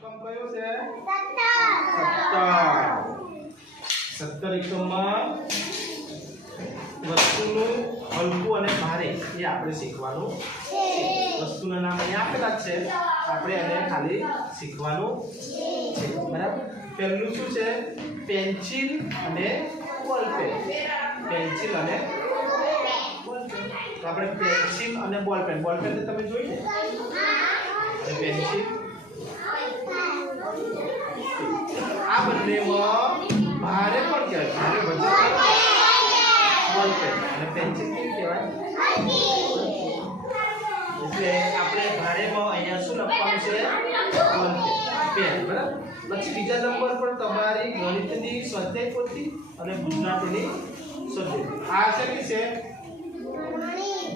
એકમ કયો છે? 17 એકમમાં વસ્તુનું હલકું અને ભારે એ આપણે શીખવાનું છે. વસ્તુના નામ અહીં આપેલા જ છે, આપણે એને ખાલી શીખવાનું છે. બરાબર. પહેલું શું છે? પેન્સિલ અને બોલ પેન. પેન્સિલ અને બોલ પેન. તો આપણે પેન્સિલ અને બોલ પેન. બોલ પેન તમે જોઈ ને? અને પેન્સિલ આ બંનેમાં ભારે પણ કહેવાય. ભારે વજન બોલ પેન અને પેન્સિલ કેવી કહેવાય? એટલે આપણે ભારેમાં અહીંયા શું લખવાનું છે? બોલ પેન. બરાબર. પછી બીજા નંબર પર તમારી ગણિતની સ્વાધ્યાય પોથી અને ગુજરાતીની સ્વાધ્યાય. આ શેની છે?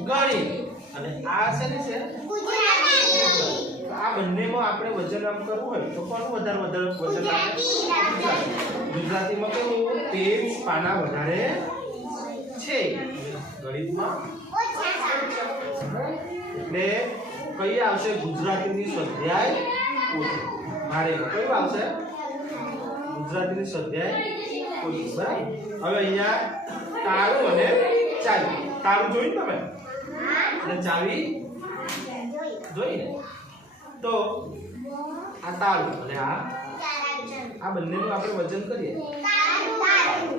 ગણિત. અને આ શેની છે? ગુજરાતી. આ બંનેમાં આપણે વજન આમ કરવું હોય તો કોનું વધારે વજન આવે? ગુજરાતીમાં કેવું? પેજ પાના વધારે છે, ગણિતમાં એટલે કઈ આવશે? ગુજરાતીની સ્વાધ્યાય પોથી. ભારેમાં કયું આવશે? ગુજરાતીની સ્વાધ્યાય પોથી. બરાબર. હવે અહીંયા તાળું અને ચાવી. તાળું જોયું તમે? અને ચાવી જોઈ ને? તો આ તાળું અને આ બંનેનું આપણે વજન કરીએ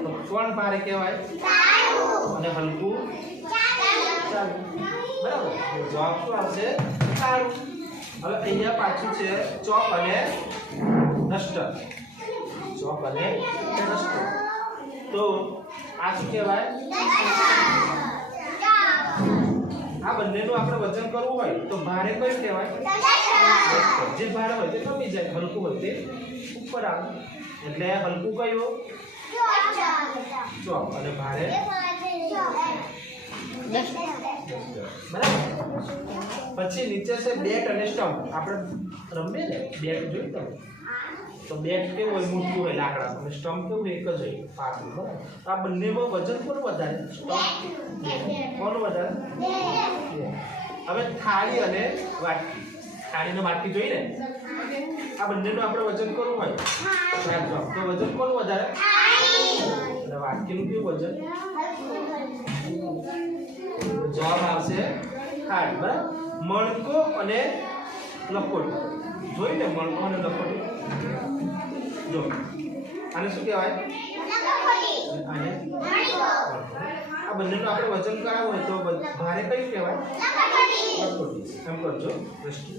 તો કોણ ભારે કહેવાય? અને હલકું ચાવી. બરાબર. જવાબ શું આવશે? તાળું. હવે અહીંયા પાછું છે ચોક અને ડસ્ટર. ચોક અને ડસ્ટર. તો આ શું કહેવાય? આ બંનેનું આપણે વજન કરવું હોય તો ભારે કયું કહેવાય? જે ભારે હોય તે નમી જાય, હલકું હોય તે ઉપર આવે. એટલે હલકું કયું? ચોક. અને ભારે બરાબર. પછી નીચે છે બેટ અને સ્ટમ્પ. આપણે રમીએ ને બેટ જોઈ તમે? તો બેટ કેવું હોય? મોટું હોય લાકડા. અને સ્ટમ્પ કેવું? એક જ હોય પાતળું. બરાબર. આ બંનેમાં વજન કોનું વધારે? સ્ટમ્પ. કોનું વધારે? હવે થાળી અને વાટકી. થાળી અને વાટકી જોઈ ને? આ બંનેનું આપણે વજન કરવું હોય તો વજન કોનું વધારે? અને વાટકીનું કેવું વજન? જવાબ આવશે થાળી. બરાબર. મણકો અને લખોટી જોઈ ને? મણકો અને લખોટી જો. આને શું કહેવાય? આને આ બંનેનું આપણે વજન કરાવવું હોય તો ભારે કયું કહેવાય? લખોટી. એમ કરજો દ્રષ્ટિ.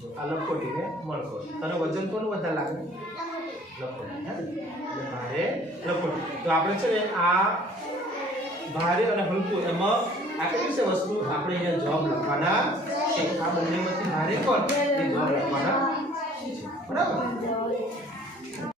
જો આ લખોટી ને મણકો. તને વજન કોનું વધારે લાગે? લખોટી. એટલે ભારે લખોટી. તો આપણે છે ને આ ભારે અને હલકું એમાં આ કઈ છે વસ્તુ? આપણે અહીંયા જવાબ લખવાના છે. આ બંનેમાંથી ભારે કોણ? એ જવાબ લખવાના છે. બરાબર.